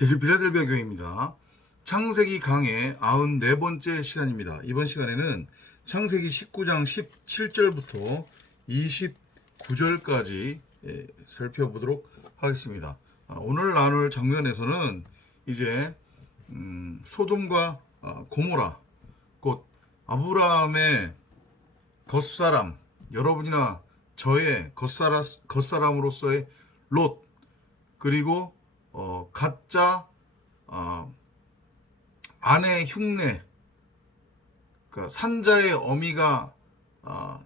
제주 빌라델비아 교회입니다. 창세기 강의 94번째 시간입니다. 이번 시간에는 창세기 19장 17절부터 29절까지 살펴보도록 하겠습니다. 오늘 나눌 장면에서는 이제 소돔과 고모라, 곧 아브라함의 겉사람, 여러분이나 저의 겉사람으로서의 롯, 그리고 가짜 아내 흉내, 그러니까 산자의 어미가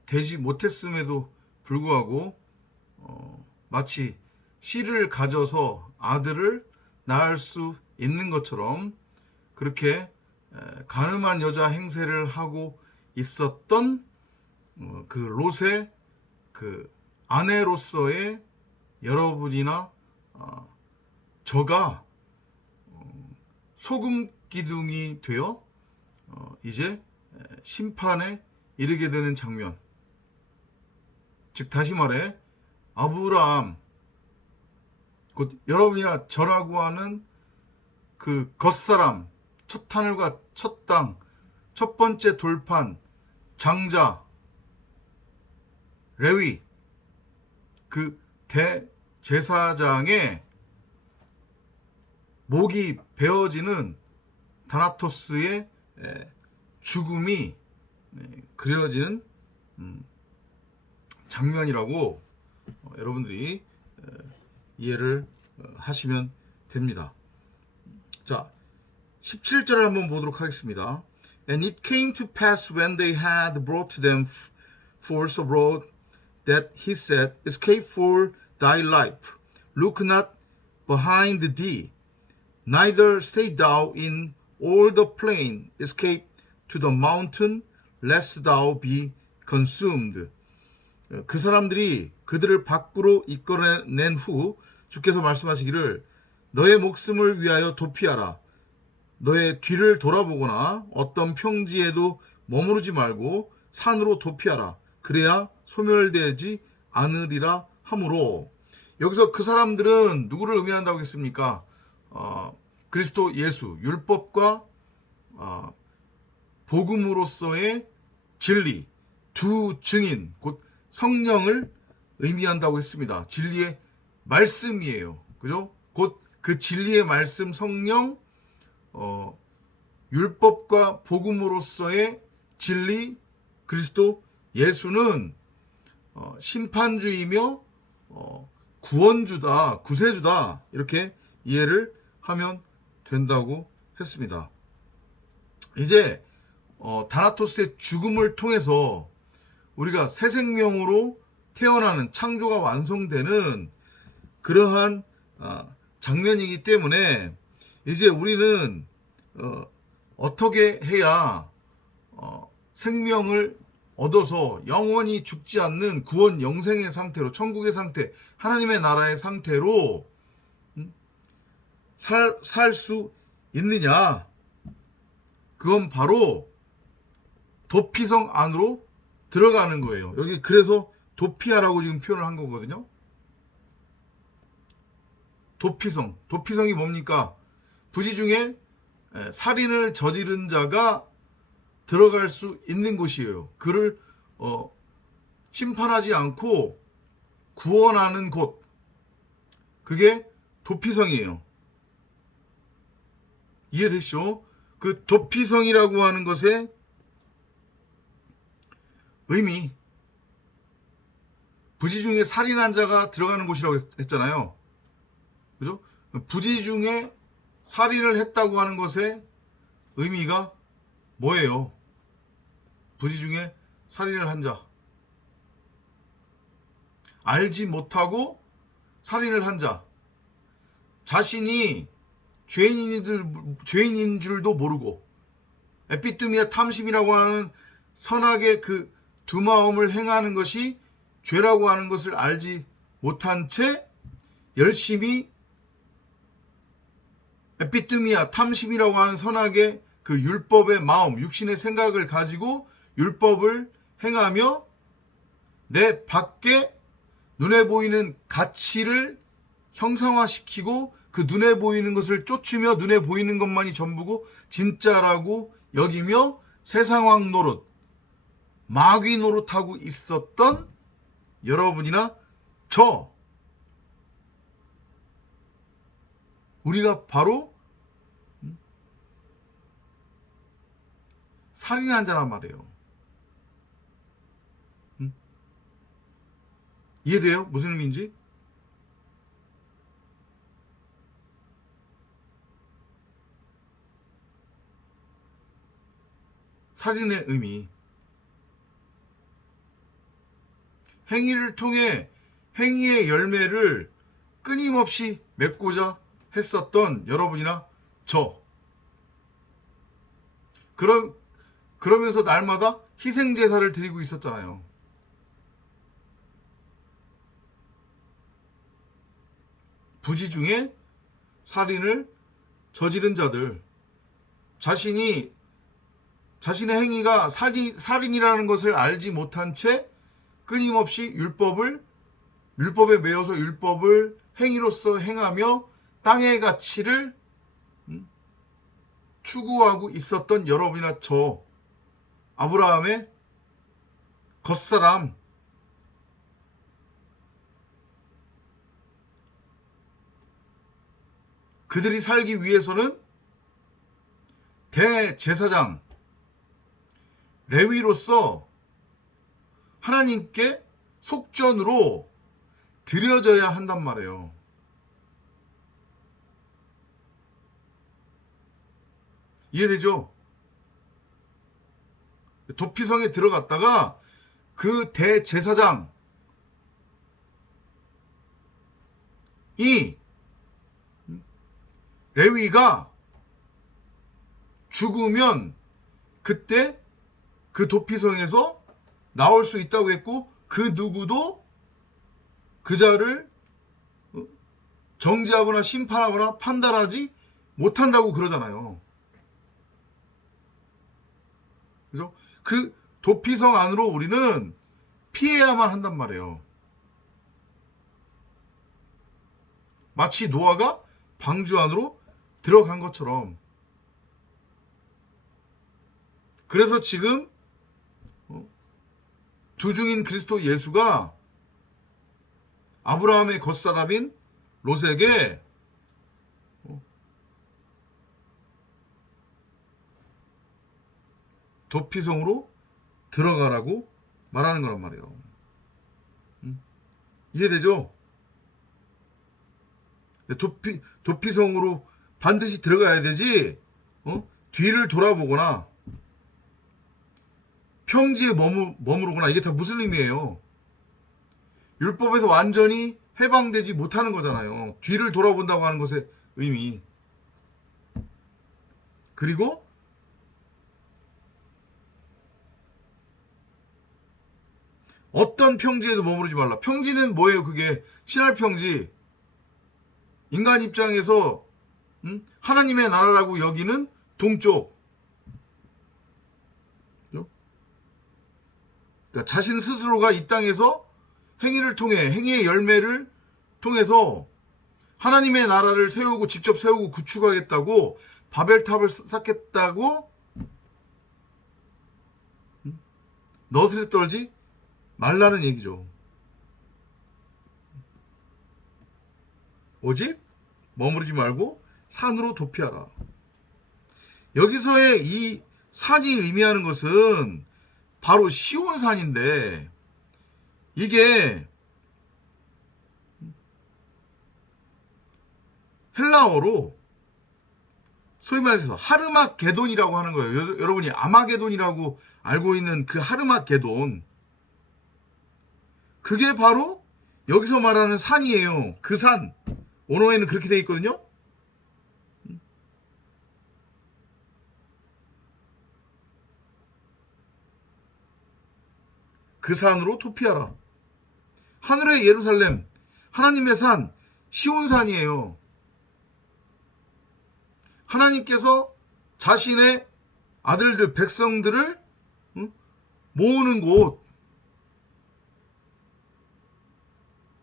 되지 못했음에도 불구하고 마치 씨를 가져서 아들을 낳을 수 있는 것처럼 그렇게 가늠한 여자 행세를 하고 있었던 그 롯의 그 아내로서의 여러분이나 저가 소금 기둥이 되어 이제 심판에 이르게 되는 장면. 즉 다시 말해 아브라함, 곧 여러분이나 저라고 하는 그 겉사람, 첫 하늘과 첫 땅, 첫 번째 돌판, 장자, 레위, 그 대제사장의 목이 베어지는 다나토스의 죽음이 그려지는 장면이라고 여러분들이 이해를 하시면 됩니다. 자, 17절을 한번 보도록 하겠습니다. And it came to pass when they had brought them forth abroad that he said, Escape for thy life, look not behind thee, neither stay thou in all the plain, escape to the mountain, lest thou be consumed. 그 사람들이 그들을 밖으로 이끌어낸 후 주께서 말씀하시기를 너의 목숨을 위하여 도피하라. 너의 뒤를 돌아보거나 어떤 평지에도 머무르지 말고 산으로 도피하라. 그래야 소멸되지 않으리라 하므로, 여기서 그 사람들은 누구를 의미한다고 했습니까? 그리스도 예수, 율법과 복음으로서의 진리, 두 증인, 곧 성령을 의미한다고 했습니다. 진리의 말씀이에요. 그죠? 곧 그 진리의 말씀, 성령, 율법과 복음으로서의 진리, 그리스도 예수는 심판주이며 구원주다, 구세주다, 이렇게 이해를 하면 된다고 했습니다. 이제 다나토스의 죽음을 통해서 우리가 새 생명으로 태어나는, 창조가 완성되는 그러한 장면이기 때문에 이제 우리는 어떻게 해야 생명을 얻어서 영원히 죽지 않는 구원 영생의 상태로, 천국의 상태, 하나님의 나라의 상태로 살 수 있느냐? 그건 바로 도피성 안으로 들어가는 거예요. 여기 그래서 도피하라고 지금 표현을 한 거거든요. 도피성이 뭡니까? 부지 중에 살인을 저지른 자가 들어갈 수 있는 곳이에요. 그를 심판하지 않고 구원하는 곳, 그게 도피성이에요. 이해되시죠? 그 도피성이라고 하는 것의 의미, 부지 중에 살인한 자가 들어가는 곳이라고 했잖아요. 그죠? 부지 중에 살인을 했다고 하는 것의 의미가 뭐예요? 부지 중에 살인을 한 자, 알지 못하고 살인을 한 자, 자신이 죄인인 줄도 모르고, 에피뚜미아 탐심이라고 하는 선악의 그 두 마음을 행하는 것이 죄라고 하는 것을 알지 못한 채 열심히 에피뚜미아 탐심이라고 하는 선악의 그 율법의 마음, 육신의 생각을 가지고 율법을 행하며 내 밖에 눈에 보이는 가치를 형상화시키고 그 눈에 보이는 것을 쫓으며 눈에 보이는 것만이 전부고 진짜라고 여기며 세상왕 노릇, 마귀 노릇하고 있었던 여러분이나 저, 우리가 바로 살인한 자란 말이에요. 이해돼요? 무슨 의미인지? 살인의 의미. 행위를 통해 행위의 열매를 끊임없이 맺고자 했었던 여러분이나 저. 그러면서 날마다 희생제사를 드리고 있었잖아요. 부지 중에 살인을 저지른 자들, 자신의 행위가 살인이라는 것을 알지 못한 채 끊임없이 율법에 매여서 율법을 행위로서 행하며 땅의 가치를 추구하고 있었던 여러분이나 저, 아브라함의 겉사람, 그들이 살기 위해서는 대제사장, 레위로서 하나님께 속전으로 드려져야 한단 말이에요. 이해되죠? 도피성에 들어갔다가 그 대제사장이 레위가 죽으면 그때 그 도피성에서 나올 수 있다고 했고, 그 누구도 그 자를 정죄하거나 심판하거나 판단하지 못한다고 그러잖아요. 그래서 그 도피성 안으로 우리는 피해야만 한단 말이에요. 마치 노아가 방주 안으로 들어간 것처럼. 그래서 지금 두중인 그리스도 예수가 아브라함의 겉사람인 롯에게 도피성으로 들어가라고 말하는 거란 말이에요. 이해되죠? 도피성으로 반드시 들어가야 되지, 뒤를 돌아보거나 평지에 머무르거나, 이게 다 무슨 의미예요? 율법에서 완전히 해방되지 못하는 거잖아요. 뒤를 돌아본다고 하는 것의 의미. 그리고 어떤 평지에도 머무르지 말라. 평지는 뭐예요? 그게 신할 평지. 인간 입장에서 하나님의 나라라고 여기는 동쪽. 그러니까 자신 스스로가 이 땅에서 행위를 통해, 행위의 열매를 통해서 하나님의 나라를 세우고, 직접 세우고 구축하겠다고, 바벨탑을 쌓겠다고 너스레 떨지 말라는 얘기죠. 오직 머무르지 말고 산으로 도피하라. 여기서의 이 산이 의미하는 것은 바로 시온산인데, 이게 헬라어로 소위 말해서 하르마게돈이라고 하는 거예요. 여러분이 아마게돈이라고 알고 있는 그 하르마게돈, 그게 바로 여기서 말하는 산이에요. 그 산, 원어에는 그렇게 되어 있거든요. 그 산으로 도피하라. 하늘의 예루살렘, 하나님의 산, 시온산이에요. 하나님께서 자신의 아들들, 백성들을 모으는 곳,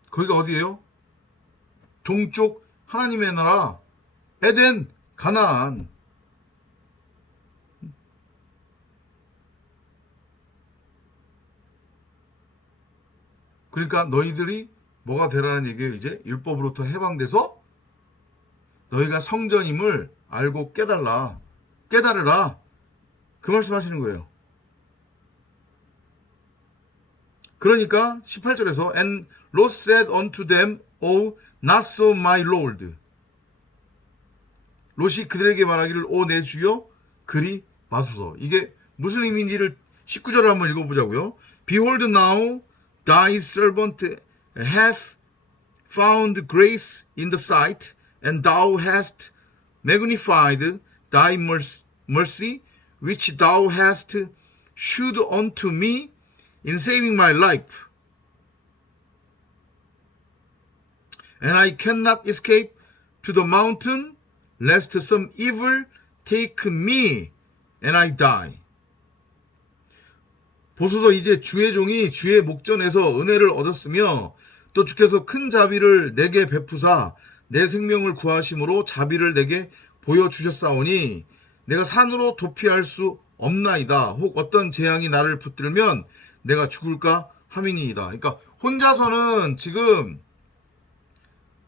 거기가 어디예요? 동쪽 하나님의 나라, 에덴, 가나안. 그러니까 너희들이 뭐가 되라는 얘기예요. 이제 율법으로부터 해방돼서 너희가 성전임을 알고 깨달으라. 그 말씀하시는 거예요. 그러니까 18절에서 And Lot said unto them, Oh, not so my Lord. 롯이 그들에게 말하기를 오 내 주여 그리 마소서. 이게 무슨 의미인지를 19절을 한번 읽어보자고요. Behold now thy servant hath found grace in the sight, and thou hast magnified thy mercy, which thou hast shewed unto me in saving my life. And I cannot escape to the mountain, lest some evil take me and I die. 보소서 이제 주의 종이 주의 목전에서 은혜를 얻었으며 또 주께서 큰 자비를 내게 베푸사 내 생명을 구하심으로 자비를 내게 보여주셨사오니 내가 산으로 도피할 수 없나이다. 혹 어떤 재앙이 나를 붙들면 내가 죽을까 함이니이다. 그러니까 혼자서는 지금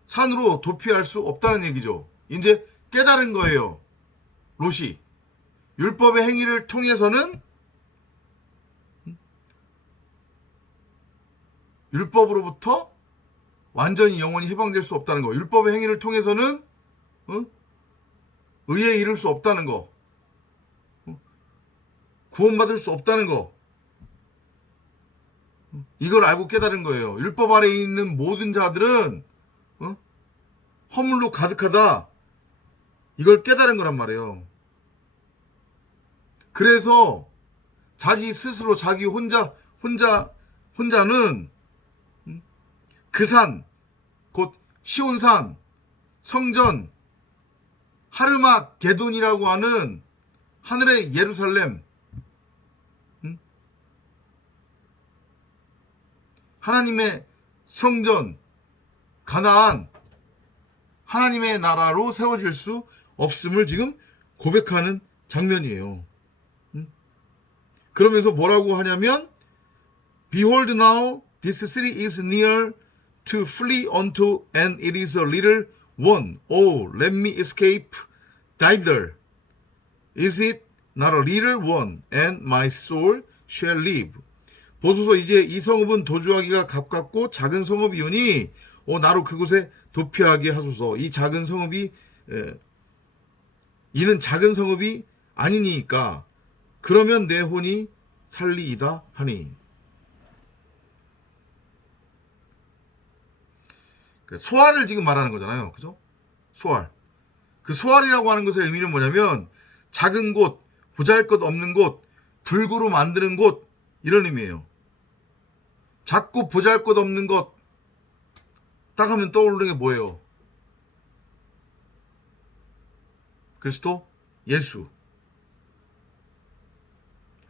산으로 도피할 수 없다는 얘기죠. 이제 깨달은 거예요. 롯이. 율법의 행위를 통해서는 율법으로부터 완전히 영원히 해방될 수 없다는 거. 율법의 행위를 통해서는 의에 이를 수 없다는 거. 구원받을 수 없다는 거. 이걸 알고 깨달은 거예요. 율법 아래에 있는 모든 자들은 허물로 가득하다. 이걸 깨달은 거란 말이에요. 그래서 자기 스스로 자기 혼자는 그 산, 곧 시온산, 성전, 하르마 게돈이라고 하는 하늘의 예루살렘, 하나님의 성전, 가나안, 하나님의 나라로 세워질 수 없음을 지금 고백하는 장면이에요. 그러면서 뭐라고 하냐면 Behold now, this city is near to flee unto, and it is a little one. Oh, let me escape thither. Is it not a little one, and my soul shall live? 보소서 이제 이 성읍은 도주하기가 가깝고 작은 성읍이오니 나로 그곳에 도피하게 하소서. 이 작은 성읍이 이는 작은 성읍이 아니니까 그러면 내 혼이 살리이다 하니. 소알을 지금 말하는 거잖아요. 그죠? 소알. 그 소알이라고 하는 것의 의미는 뭐냐면 작은 곳, 보잘것없는 곳, 불구로 만드는 곳 이런 의미예요. 작고 보잘것없는 것 딱 하면 떠오르는 게 뭐예요? 그리스도, 예수.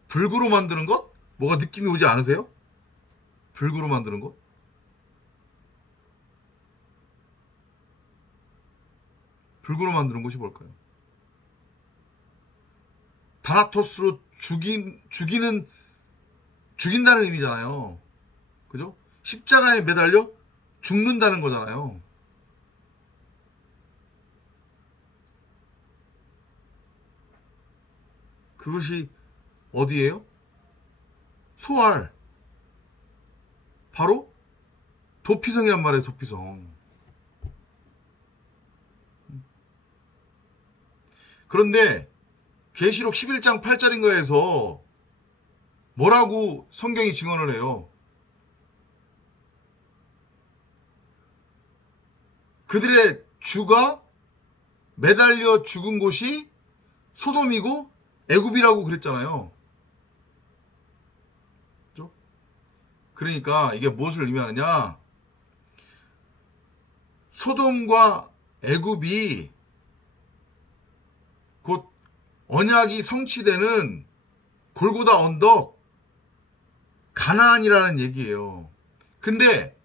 불구로 만드는 것? 뭐가 느낌이 오지 않으세요? 불구로 만드는 것? 불구로 만드는 것이 뭘까요? 다나토스로 죽인다는 의미잖아요. 그죠? 십자가에 매달려 죽는다는 거잖아요. 그것이 어디예요? 소알. 바로 도피성이란 말이에요. 도피성. 그런데 계시록 11장 8절인가에서 뭐라고 성경이 증언을 해요? 그들의 주가 매달려 죽은 곳이 소돔이고 애굽이라고 그랬잖아요. 그렇죠? 그러니까 이게 무엇을 의미하느냐? 소돔과 애굽이 곧 언약이 성취되는 골고다 언덕 가나안이라는 얘기예요. 근데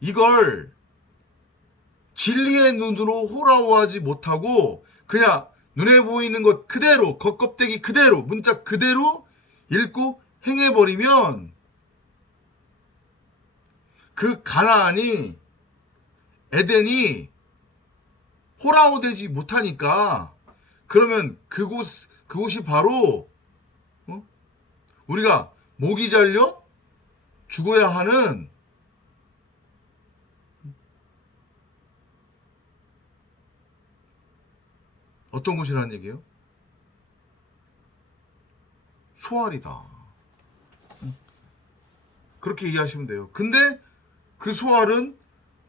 이걸 진리의 눈으로 호라호하지 못하고 그냥 눈에 보이는 것 그대로, 겉껍데기 그대로, 문자 그대로 읽고 행해버리면 그 가나안이, 에덴이 호라호되지 못하니까, 그러면 그곳이 바로 우리가 목이 잘려 죽어야 하는 어떤 곳이라는 얘기예요? 소알이다. 그렇게 이해하시면 돼요. 근데 그 소알은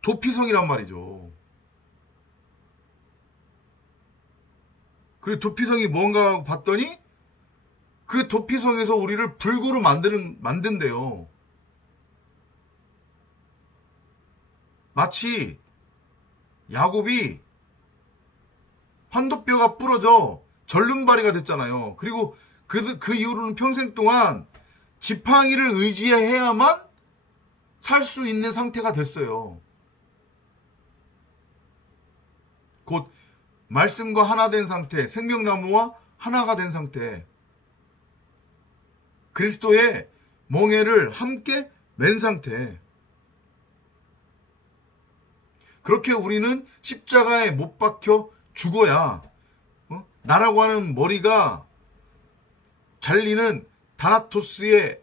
도피성이란 말이죠. 그 도피성이 뭔가 하고 봤더니 그 도피성에서 우리를 불구로 만든대요. 마치 야곱이 환도뼈가 부러져 절름발이가 됐잖아요. 그리고 그 이후로는 평생 동안 지팡이를 의지해야만 살 수 있는 상태가 됐어요. 곧 말씀과 하나 된 상태, 생명나무와 하나가 된 상태, 그리스도의 멍에를 함께 맨 상태. 그렇게 우리는 십자가에 못 박혀 죽어야 나라고 하는 머리가 잘리는 다나토스의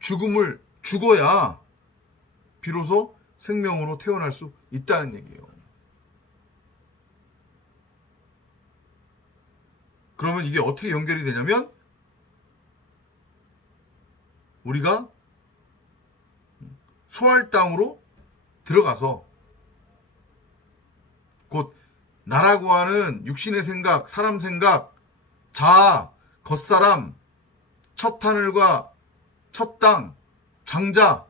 죽음을 죽어야 비로소 생명으로 태어날 수 있다는 얘기예요. 그러면 이게 어떻게 연결이 되냐면 우리가 소알 땅으로 들어가서 곧 나라고 하는 육신의 생각, 사람 생각, 자아, 겉사람, 첫 하늘과 첫 땅, 장자가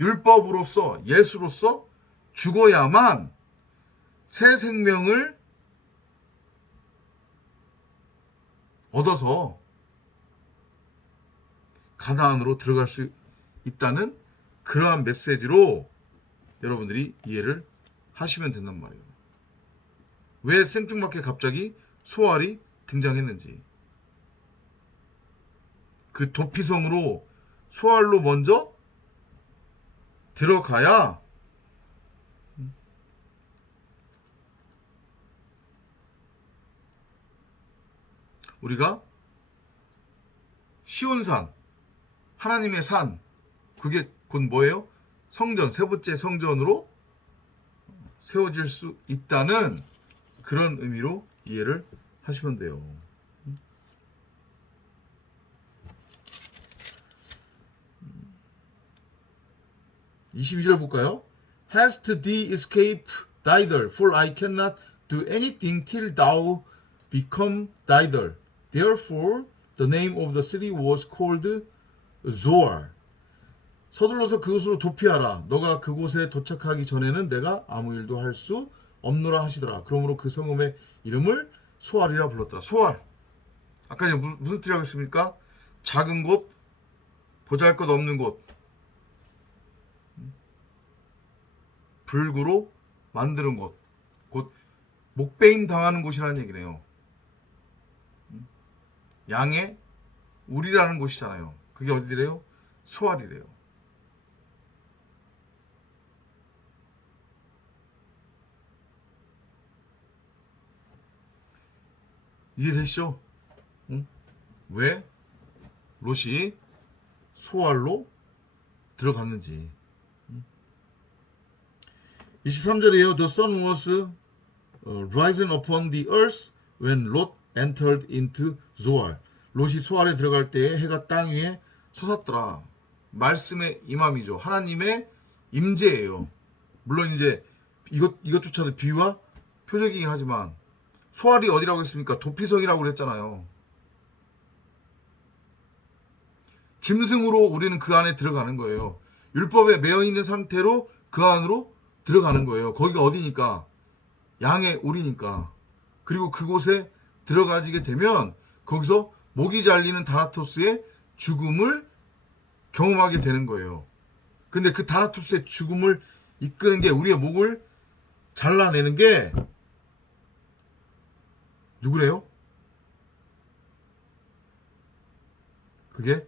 율법으로서, 예수로서 죽어야만 새 생명을 얻어서 가나안으로 들어갈 수 있다는 그러한 메시지로 여러분들이 이해를 하시면 된단 말이에요. 왜 생뚱맞게 갑자기 소알이 등장했는지. 그 도피성으로 소알로 먼저 들어가야 우리가 시온산, 하나님의 산, 그게 곧 뭐예요? 성전, 세 번째 성전으로 세워질 수 있다는 그런 의미로 이해를 하시면 돼요. 22절 볼까요? Hast thee escaped thither, for I cannot do anything till thou become thither. Therefore, the name of the city was called Zoar. 서둘러서 그곳으로 도피하라. 너가 그곳에 도착하기 전에는 내가 아무 일도 할 수 없노라 하시더라. 그러므로 그 성읍의 이름을 소알이라 불렀더라. 소알. 아까 무슨 뜻이라고 했습니까? 작은 곳, 보잘것없는 곳, 불구로 만드는 곳, 곧 목베임 당하는 곳이라는 얘기네요. 양의 우리라는 곳이잖아요. 그게 어디래요? 소알이래요. 이해되시죠? 응? 왜 롯이 소알로 들어갔는지. 23절이에요. The sun was rising upon the earth when Lot entered into Zoar. 롯이 소알에 들어갈 때에 해가 땅 위에 솟았더라. 말씀의 임함이죠. 하나님의 임재예요. 물론 이제 이것조차도 비유와 표적이긴 하지만 소알이 어디라고 했습니까? 도피성이라고 그랬잖아요. 짐승으로 우리는 그 안에 들어가는 거예요. 율법에 매여 있는 상태로 그 안으로 들어가는 거예요. 거기가 어디니까? 양의 우리니까. 그리고 그곳에 들어가지게 되면 거기서 목이 잘리는 다나토스의 죽음을 경험하게 되는 거예요. 근데 그 다나토스의 죽음을 이끄는 게, 우리의 목을 잘라내는 게 누구래요? 그게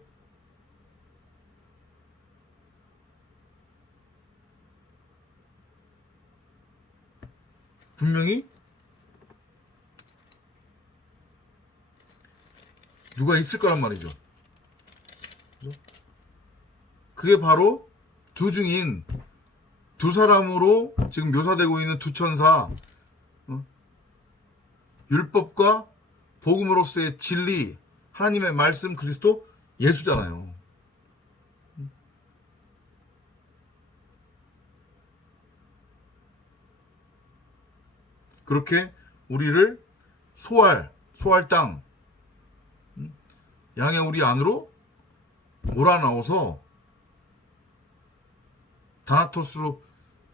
분명히 누가 있을 거란 말이죠. 그죠? 그게 바로 두 중인 두 사람으로 지금 묘사되고 있는 두 천사, 율법과 복음으로서의 진리, 하나님의 말씀, 그리스도 예수잖아요. 그렇게 우리를 소알 땅, 양의 우리 안으로 몰아넣어서 다나토스로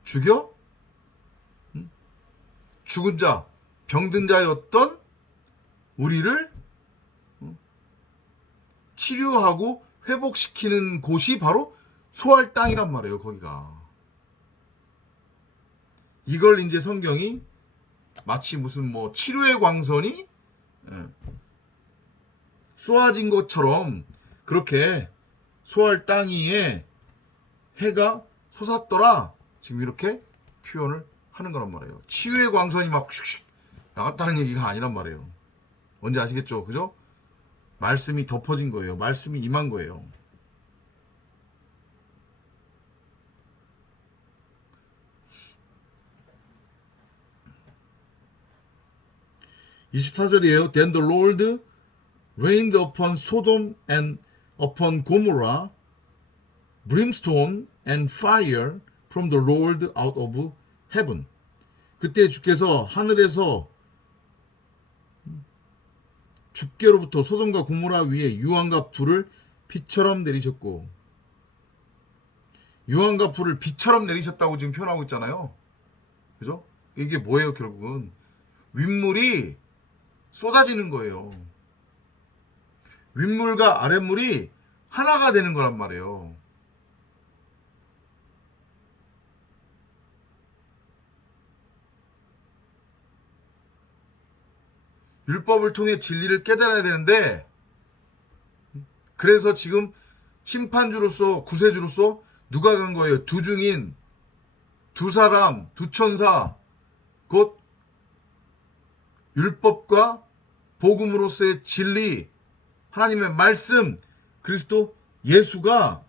죽여 죽은 자, 병든 자였던 우리를 치료하고 회복시키는 곳이 바로 소알 땅이란 말이에요. 거기가. 이걸 이제 성경이 마치 무슨 뭐 치료의 광선이 쏘아진 것처럼 그렇게 소알 땅 위에 해가 솟았더라, 지금 이렇게 표현을 하는 거란 말이에요. 치유의 광선이 막 슉슉 나갔다는 얘기가 아니란 말이에요. 뭔지 아시겠죠? 그죠? 말씀이 덮어진 거예요. 말씀이 임한 거예요. (24절이에요) Then the Lord rained upon Sodom and upon Gomorrah brimstone and fire from the Lord out of heaven. 그때 주께서 하늘에서 주께로부터 소돔과 고모라 위에 유황과 불을 빛처럼 내리셨고, 유황과 불을 빛처럼 내리셨다고 지금 표현하고 있잖아요. 그죠? 이게 뭐예요? 결국은 윗물이 쏟아지는 거예요. 윗물과 아랫물이 하나가 되는 거란 말이에요. 율법을 통해 진리를 깨달아야 되는데, 그래서 지금 심판주로서, 구세주로서 누가 간 거예요? 두 중인 두 사람, 두 천사, 곧 율법과 복음으로서의 진리, 하나님의 말씀, 그리스도 예수가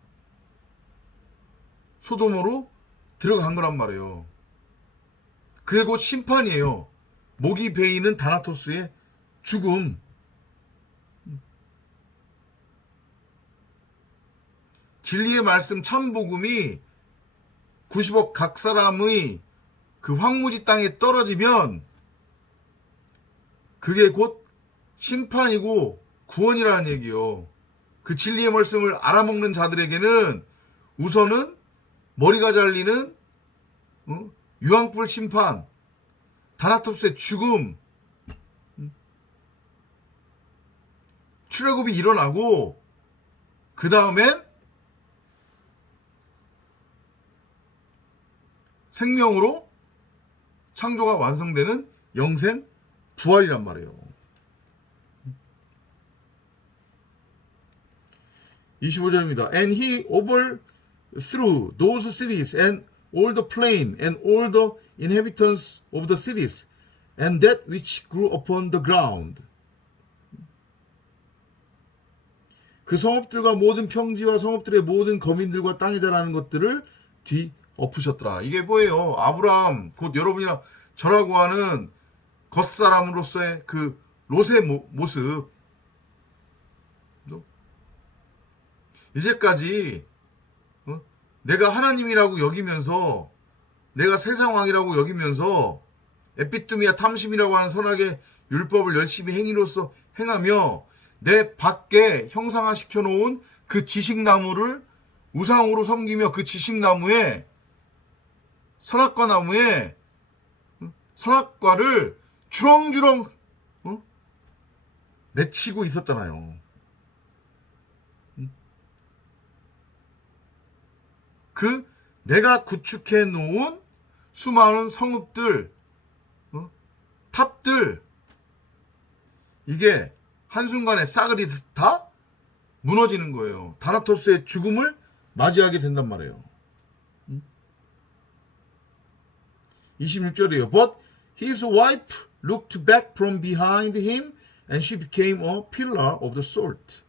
소돔으로 들어간 거란 말이에요. 그게 곧 심판이에요. 목이 베이는 다나토스의 죽음. 진리의 말씀 참복음이 90억 각 사람의 그 황무지 땅에 떨어지면 그게 곧 심판이고 구원이라는 얘기요. 그 진리의 말씀을 알아먹는 자들에게는 우선은 머리가 잘리는 유황불 심판, 다나토스의 죽음, 출애굽이 일어나고, 그 다음엔 생명으로 창조가 완성되는 영생 부활이란 말이에요. 25절입니다. And he overthrew those cities and all the plain and all the inhabitants of the cities and that which grew upon the ground. 그 성읍들과 모든 평지와 성읍들의 모든 거민들과 땅에 자라는 것들을 뒤엎으셨더라. 이게 뭐예요? 아브라함, 곧 여러분이랑 저라고 하는 겉사람으로서의 그 롯의 모습. 이제까지 내가 하나님이라고 여기면서, 내가 세상왕이라고 여기면서 에피뚜미아 탐심이라고 하는 선악의 율법을 열심히 행위로서 행하며 내 밖에 형상화시켜 놓은 그 지식나무를 우상으로 섬기며 그 지식나무에, 선악과 나무에 선악과를 주렁주렁 맺히고 있었잖아요. 그 내가 구축해 놓은 수많은 성읍들, 탑들, 이게 한순간에 싸그리 다 무너지는 거예요. 다나토스의 죽음을 맞이하게 된단 말이에요. 26절이에요. But his wife looked back from behind him and she became a pillar of the salt.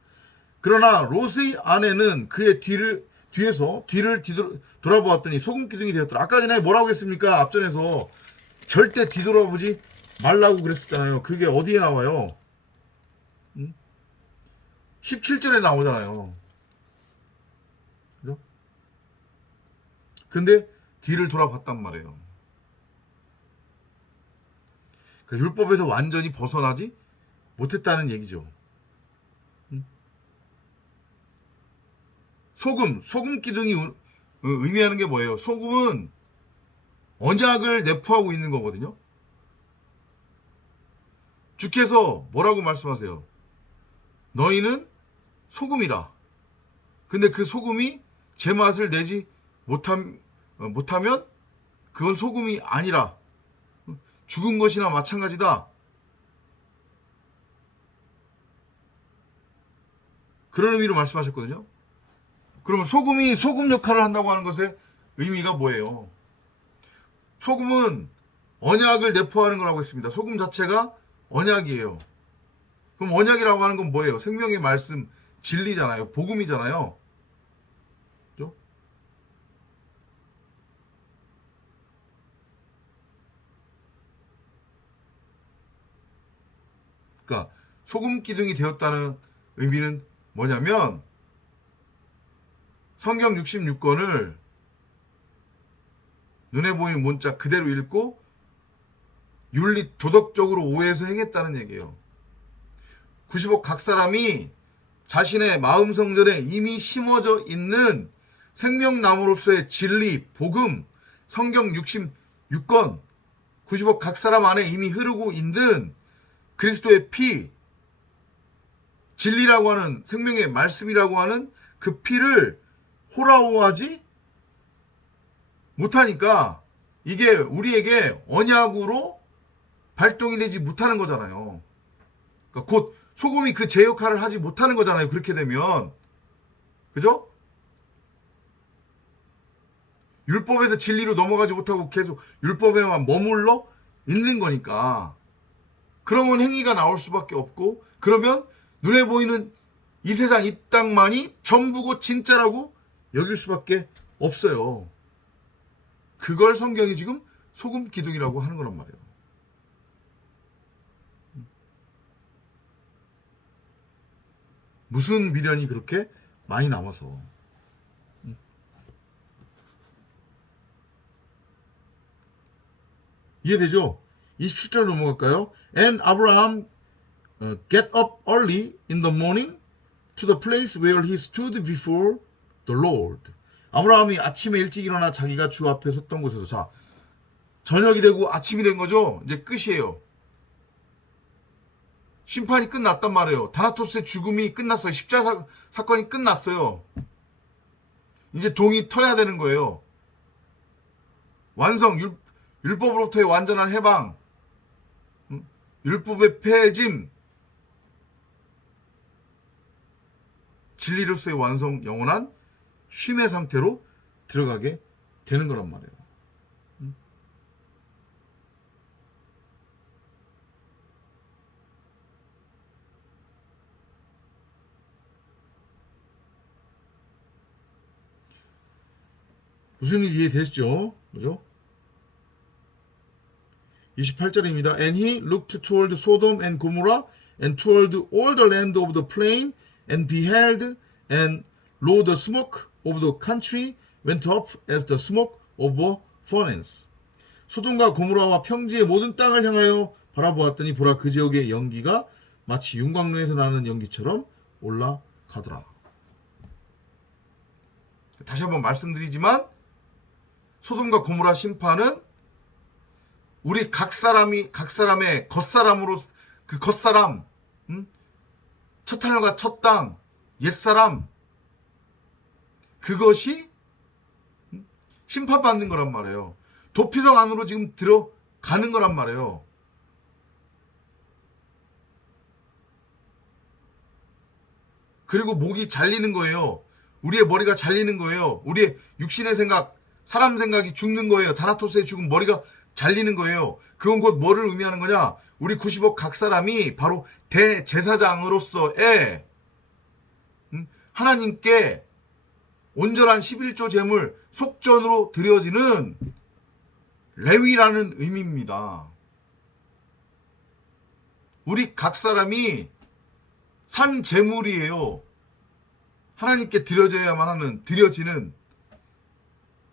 그러나 롯의 아내는 그의 뒤에서 돌아보았더니 소금 기둥이 되었더라. 아까 전에 뭐라고 했습니까? 앞전에서 절대 뒤돌아보지 말라고 그랬었잖아요. 그게 어디에 나와요? 17절에 나오잖아요. 그죠? 근데 뒤를 돌아봤단 말이에요. 그 율법에서 완전히 벗어나지 못했다는 얘기죠. 소금 기둥이 의미하는 게 뭐예요? 소금은 언약을 내포하고 있는 거거든요. 주께서 뭐라고 말씀하세요? 너희는 소금이라. 근데 그 소금이 제맛을 내지 못하면 그건 소금이 아니라 죽은 것이나 마찬가지다. 그런 의미로 말씀하셨거든요. 그러면 소금이 소금 역할을 한다고 하는 것의 의미가 뭐예요? 소금은 언약을 내포하는 거라고 했습니다. 소금 자체가 언약이에요. 그럼 언약이라고 하는 건 뭐예요? 생명의 말씀, 진리잖아요. 복음이잖아요. 그죠? 그러니까 소금 기둥이 되었다는 의미는 뭐냐면 성경 66권을 눈에 보이는 문자 그대로 읽고 윤리 도덕적으로 오해해서 행했다는 얘기예요. 90억 각 사람이 자신의 마음 성전에 이미 심어져 있는 생명나무로서의 진리, 복음, 성경 66권 90억 각 사람 안에 이미 흐르고 있는 그리스도의 피, 진리라고 하는 생명의 말씀이라고 하는 그 피를 호라호하지 못하니까 이게 우리에게 언약으로 발동이 되지 못하는 거잖아요. 그러니까 곧 소금이 그 제 역할을 하지 못하는 거잖아요. 그렇게 되면. 그죠? 율법에서 진리로 넘어가지 못하고 계속 율법에만 머물러 있는 거니까. 그러면 행위가 나올 수밖에 없고, 그러면 눈에 보이는 이 세상 이 땅만이 전부고 진짜라고 여길 수밖에 없어요. 그걸 성경이 지금 소금 기둥이라고 하는 거란 말이에요. 무슨 미련이 그렇게 많이 남아서. 이해되죠? 27절 넘어갈까요? And Abraham get up early in the morning to the place where he stood before the Lord. 아브라함이 아침에 일찍 일어나 자기가 주 앞에 섰던 곳에서, 자, 저녁이 되고 아침이 된 거죠? 이제 끝이에요. 심판이 끝났단 말이에요. 다나토스의 죽음이 끝났어요. 십자가 사건이 끝났어요. 이제 동이 터야 되는 거예요. 완성, 율법으로부터의 완전한 해방, 율법의 폐짐, 진리로서의 완성, 영원한 쉼의 상태로 들어가게 되는 거란 말이에요. 무슨 일이 이해되시죠? 그죠? 28절입니다. And he looked toward Sodom and Gomorrah and toward all the land of the plain and beheld, and lo, the smoke of the country went up as the smoke of a furnace. 소돔과 고모라와 평지의 모든 땅을 향하여 바라보았더니 보라, 그 지역의 연기가 마치 윤광로에서 나는 연기처럼 올라가더라. 다시 한번 말씀드리지만 소돔과 고모라 심판은 우리 각 사람의 겉사람으로, 그 겉사람, 첫 하늘과 첫 땅, 옛사람, 그것이 심판받는 거란 말이에요. 도피성 안으로 지금 들어가는 거란 말이에요. 그리고 목이 잘리는 거예요. 우리의 머리가 잘리는 거예요. 우리의 육신의 생각, 사람 생각이 죽는 거예요. 다나토스의 죽음, 머리가 잘리는 거예요. 그건 곧 뭐를 의미하는 거냐? 우리 90억 각 사람이 바로 대제사장으로서의 하나님께 온전한 11조 제물 속전으로 드려지는 레위라는 의미입니다. 우리 각 사람이 산 제물이에요. 하나님께 드려져야만 하는, 드려지는.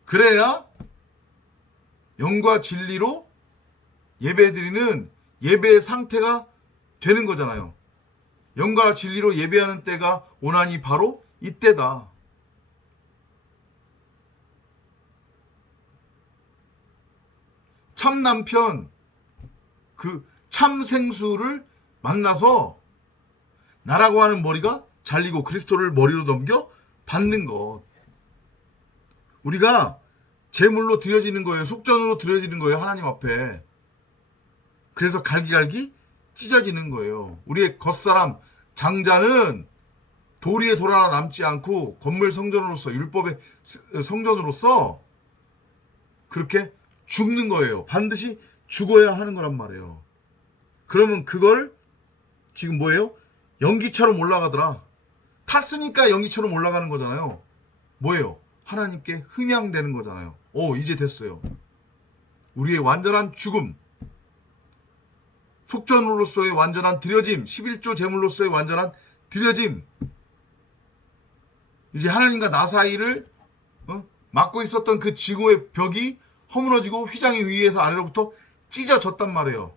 그래야 영과 진리로 예배드리는 예배의 상태가 되는 거잖아요. 영과 진리로 예배하는 때가 오나니 바로 이때다. 참 남편, 그 참 생수를 만나서 나라고 하는 머리가 잘리고 그리스도를 머리로 넘겨 받는 것. 우리가 제물로 드려지는 거예요. 속전으로 드려지는 거예요. 하나님 앞에. 그래서 갈기갈기 찢어지는 거예요. 우리의 겉사람 장자는 도리에 돌아나 남지 않고 건물 성전으로서, 율법의 성전으로서 그렇게 죽는 거예요. 반드시 죽어야 하는 거란 말이에요. 그러면 그걸 지금 뭐예요? 연기처럼 올라가더라. 탔으니까 연기처럼 올라가는 거잖아요. 뭐예요? 하나님께 흠양되는 거잖아요. 오, 이제 됐어요. 우리의 완전한 죽음, 속전으로서의 완전한 드려짐, 11조 제물로서의 완전한 드려짐. 이제 하나님과 나 사이를 막고 있었던 그 지구의 벽이 허물어지고 휘장이 위에서 아래로부터 찢어졌단 말이에요.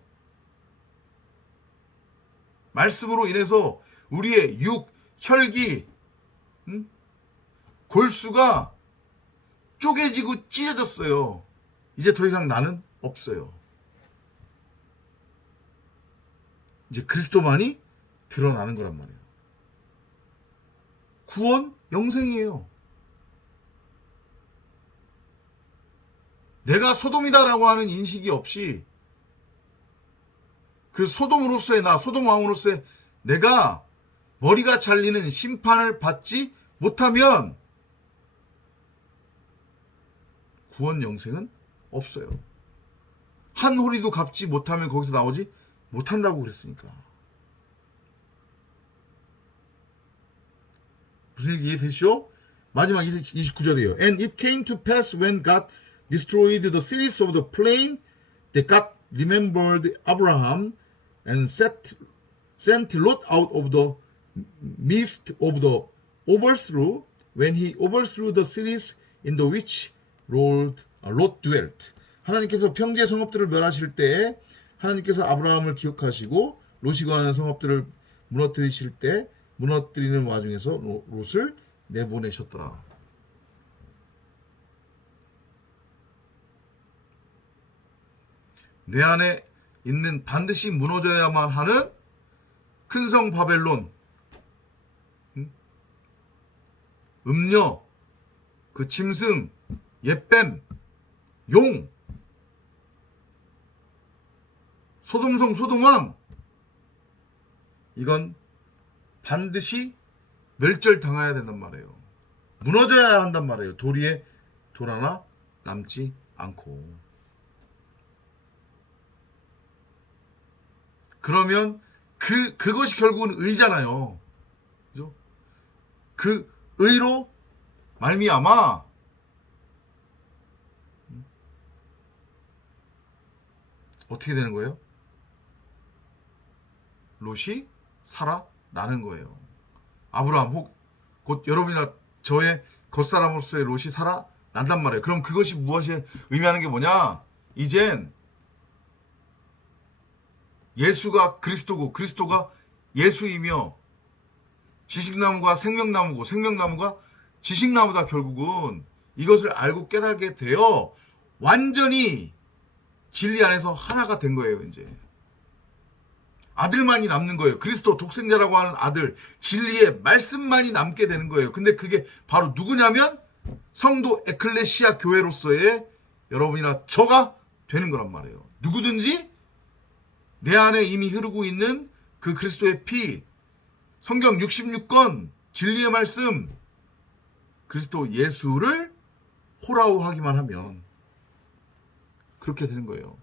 말씀으로 인해서 우리의 육, 혈기, 골수가 쪼개지고 찢어졌어요. 이제 더 이상 나는 없어요. 이제 그리스도만이 드러나는 거란 말이에요. 구원, 영생이에요. 내가 소돔이다라고 하는 인식이 없이 그 소돔으로서의 나, 소돔 왕으로서의 내가 머리가 잘리는 심판을 받지 못하면 구원 영생은 없어요. 한 호리도 갚지 못하면 거기서 나오지 못한다고 그랬으니까. 무슨 얘기 이해되시죠? 마지막 29절이에요. And it came to pass when God destroyed the cities of the plain that God remembered Abraham and sent Lot out of the midst of the overthrow when he overthrew the cities in the which Lot dwelt. 하나님께서 평지의 성읍들을 멸하실 때 하나님께서 아브라함을 기억하시고 롯이 거하는 성읍들을 무너뜨리실 때 무너뜨리는 와중에서 롯을 내보내셨더라. 내 안에 있는 반드시 무너져야만 하는 큰 성 바벨론, 음녀, 그 짐승, 옛뱀, 용, 소돔성 소돔왕, 이건 반드시 멸절당해야 된단 말이에요. 무너져야 한단 말이에요. 도리에 돌아나 남지 않고. 그러면 그것이 결국은 의잖아요. 그죠? 그 의로 말미암아 어떻게 되는 거예요? 롯이 살아나는 거예요. 아브라함 곧 여러분이나 저의 겉사람으로서의 롯이 살아난단 말이에요. 그럼 그것이 무엇이 의미하는 게 뭐냐? 이젠 예수가 그리스도고 그리스도가 예수이며 지식나무가 생명나무고 생명나무가 지식나무다. 결국은 이것을 알고 깨닫게 되어 완전히 진리 안에서 하나가 된 거예요. 이제 아들만이 남는 거예요. 그리스도 독생자라고 하는 아들, 진리의 말씀만이 남게 되는 거예요. 근데 그게 바로 누구냐면 성도 에클레시아 교회로서의 여러분이나 저가 되는 거란 말이에요. 누구든지 내 안에 이미 흐르고 있는 그 그리스도의 피, 성경 66권 진리의 말씀, 그리스도 예수를 호라우하기만 하면 그렇게 되는 거예요.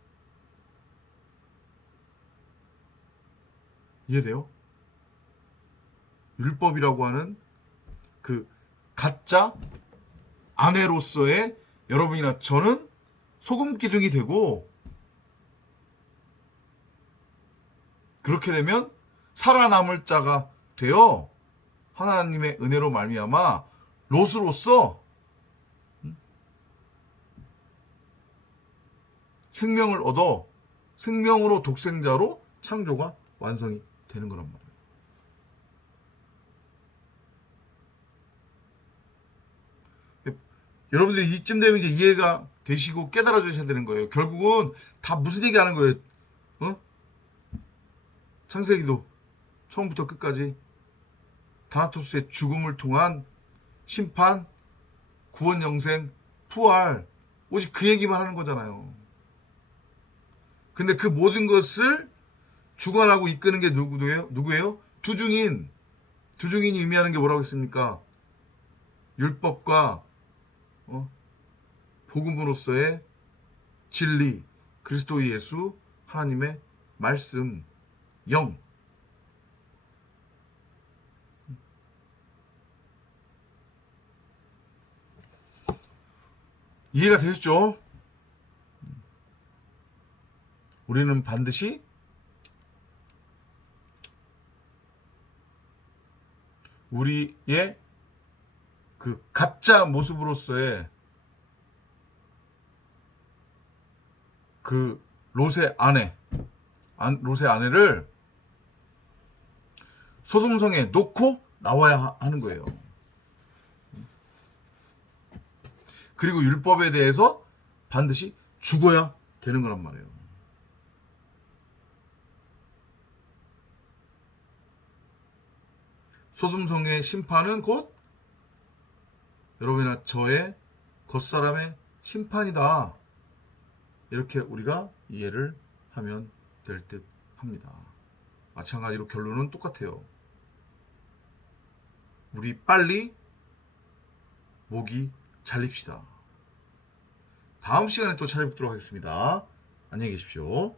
이해돼요? 율법이라고 하는 그 가짜 아내로서의 여러분이나 저는 소금 기둥이 되고, 그렇게 되면 살아남을 자가 되어 하나님의 은혜로 말미암아 롯으로서 생명을 얻어 생명으로 독생자로 창조가 완성이 되는 거란 말이에요. 여러분들이 이쯤 되면 이제 이해가 되시고 깨달아 주셔야 되는 거예요. 결국은 다 무슨 얘기 하는 거예요? 창세기도 처음부터 끝까지 다나토스의 죽음을 통한 심판, 구원 영생, 부활, 오직 그 얘기만 하는 거잖아요. 근데 그 모든 것을 주관하고 이끄는 게 누구예요? 두중인이 의미하는 게 뭐라고 했습니까? 율법과 복음으로서의 진리, 그리스도 예수, 하나님의 말씀, 영. 이해가 되셨죠? 우리는 반드시 우리의 그 가짜 모습으로서의 그 롯의 아내를 소돔성에 놓고 나와야 하는 거예요. 그리고 율법에 대해서 반드시 죽어야 되는 거란 말이에요. 소돔성의 심판은 곧 여러분이나 저의 겉사람의 심판이다. 이렇게 우리가 이해를 하면 될 듯 합니다. 마찬가지로 결론은 똑같아요. 우리 빨리 모기 잘립시다. 다음 시간에 또 찾아뵙도록 하겠습니다. 안녕히 계십시오.